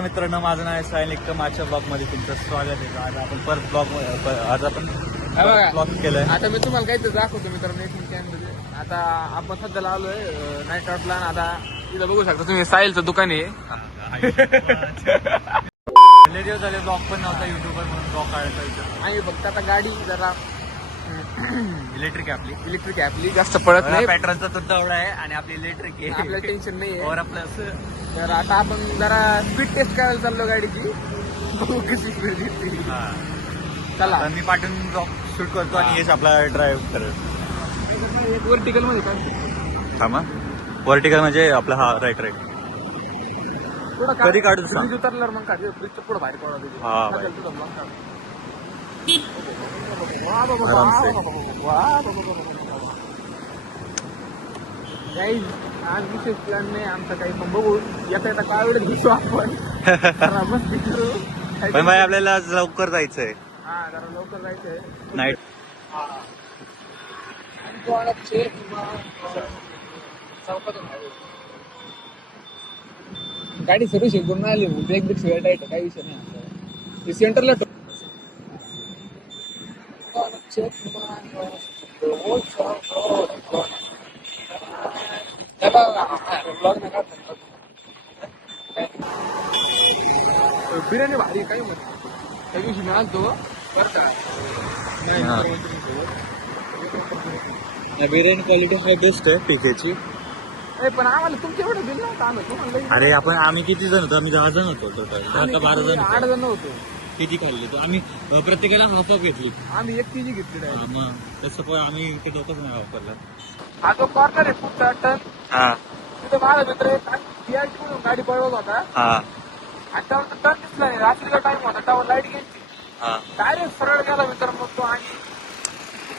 मित्रांनो, माझं नाव आहे साहिल निकम. आजच्या ब्लॉग मध्ये तुमचं स्वागत आहे. आज आपण परत ब्लॉग केलंय. आता मी तुम्हाला काहीतरी दाखवतो मित्रांनो. एक मिनिट. आता आपण सध्याला आलोय नाईट आउटला. आता इथं बघू शकता तुम्ही, साहिलचं दुकान आहे. लय दिवस झाले ब्लॉग पण नव्हता युट्यूबवर, म्हणून ब्लॉग काढायचा विचार. आणि फक्त आता गाडी जरा इलेक्ट्रिक आहे आपली जास्त पडत नाही. पेट्रोलचा तो तेवढा आहे आणि आपली इलेक्ट्रिक आहे. आपल्याला टेन्शन नाही और आहे. आपलं तर आता आपण जरा स्पीड टेस्ट करायला चाललो गाडीची. बघू कशी स्पीड घेतली. चला, मी पाठवून ब्लॉग शूट करतो आणि हेच आपला ड्राईव्ह करत. वर्टिकल मध्ये काय थांबा, व्हर्टिकल म्हणजे आपला हा राईट. पुढं कधी काढू सांग? ब्रिज उतरल्यावर मग काढ. ब्रिजच्या पुढं बाहेर पडा. हा, बाहेर. काही आज विशेष प्लॅन नाही आमचा काही, पण बघू येता काय वेळेस दिसू आपण. जरा मस्ती करू. पण भाई आपल्याला लवकर जायचंय. हा, जरा लवकर जायचंय. नाईट गाडी सर्विस करून आली. ब्रेक ब्रेक सगळं टाईट, काही विषय नाही आपल्याला. ते सेंटरला बिर्याणी भारी काही म्हणतो. त्या दिवशी मिळाल तो बरं का. बिर्याणी क्वालिटी हाय बेस्ट आहे पीकेची. पण आम्हाला तुमच्या एवढं बिल नव्हतं. आम्ही तुम्हाला अरे आम्ही किती जण होतो? आम्ही 10 जण होतो टोटल. 12 जण 8 जण होतो. किती खाल्ली तर आम्ही प्रत्येकाला हाफ हाफ घेतली. आम्ही एक केजी घेतली. मग तसं पण आम्ही ते डोकंच नाही वापरला. हा जो कॉर्नर आहे पुढचा टर्न, हा तिथं माझा मित्र एक BRT म्हणून गाडी पळवत होता. हा आणि त्यावर टर्न दिसला नाही. रात्रीचा टाइम होता, त्यावर लाईट घ्यायची. हा. डायरेक्ट सरळ गेला मित्र. मग तो आणि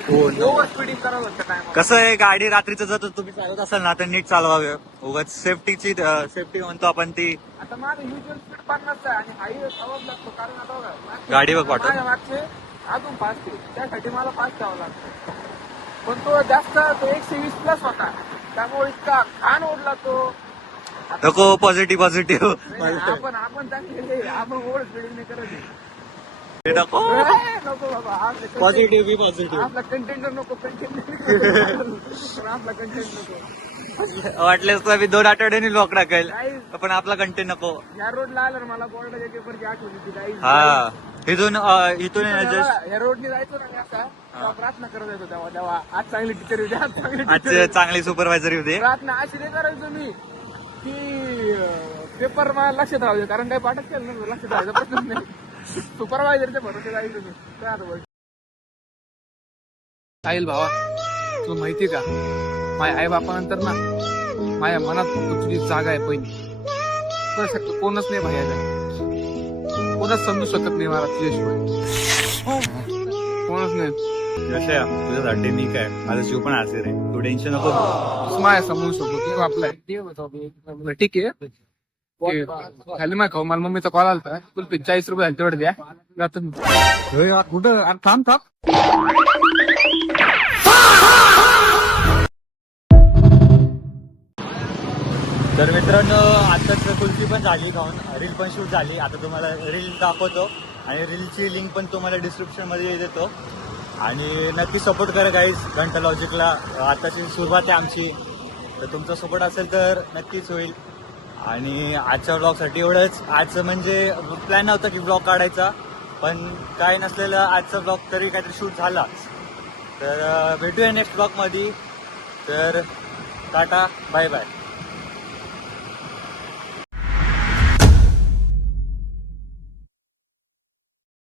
ओव्हर स्पीडिंग करत होता टाइम. कसं आहे, गाडी रात्रीचं जर तुम्ही चालवत असाल ना तर नीट चालवावे. उगाच सेफ्टी म्हणतो आपण ती. आता माझं युजल स्पीड 50 आहे आणि हायवे आवाज लागतो. कारण आता बघा, गाडी बघ वाटत. माझ्या मागचे अजून फास्ट आहे, त्यासाठी मला फास्ट द्यावं लागतं. पण तो जास्त, तो 120+ होता. त्यामुळे इतका खान ओढला तो. नको पॉझिटिव्ह आपण चांगले, आपण ओव्हर स्पीडिंग नाही करत. नको नको बाबा, पॉझिटिव्ह आपला कंटेंट नको. आपला कंटेंट नको. वाटलेच तर मी 2 आठवड्यांनी ब्लॉक टाकेल, Guys, पण आपला कंटेंट नको. या रोडला आल्यावर मला बोर्डाच्या पेपरची आठवण येते. Guys, हा, इथून जस्ट या रोडने जायचो ना मी असा, तेव्हा प्रार्थना करत येतो. तेव्हा आज चांगली टीचर येते, आज चांगली आज टीचर. चांगली सुपरवायझर होते. प्रार्थना अशी नाही करायचो मी की पेपर मला लक्षात राहू दे, कारण काही पाठच केलं नव्हतं. लक्षात राहायचा प्रश्नच नाही. सुपरवायझरच्या भरोसे जायचो मी. काय आता बघ साहिल भावा, तुला माहिती का, माझ्या आई बापानंतर ना माझ्या मनात फक्त तुझी जागा आहे पहिली. कोणच नाही भाई, कोणच समजू शकत नाही मला तुझ्याशिवाय. कोणच नाही. तुझ्यासाठी मी काय, माझा जीव पण आसिर आहे. तू टेन्शन नको. माझ्या समजू शकतो तू आपला. ठीक आहे. खाली माझ्या खाऊ, मला मम्मीचा कॉल आला. तुला 40 रुपये झाले, तेवढे द्या. जातो मी. कुठं थांब. तर मित्रांनो, आताच कुल्फी पण झाली खाऊन, रील पण शूट झाली. आता तुम्हाला रील दाखवतो आणि रीलची लिंक पण तुम्हाला डिस्क्रिप्शन मध्ये देतो. आणि नक्की सपोर्ट करा गाईज घंटा लॉजिकला. आताची सुरुवात आहे आमची, तर तुमचा सपोर्ट असेल तर नक्कीच होईल. आणि आजच्या ब्लॉगसाठी एवढंच. आज म्हणजे प्लॅन नव्हता की ब्लॉग काढायचा, पण काय नसलेलं आजचा ब्लॉग तरी काहीतरी शूट झालाच. तर भेटूया नेक्स्ट ब्लॉगमध्ये. तर टाटा, बाय बाय.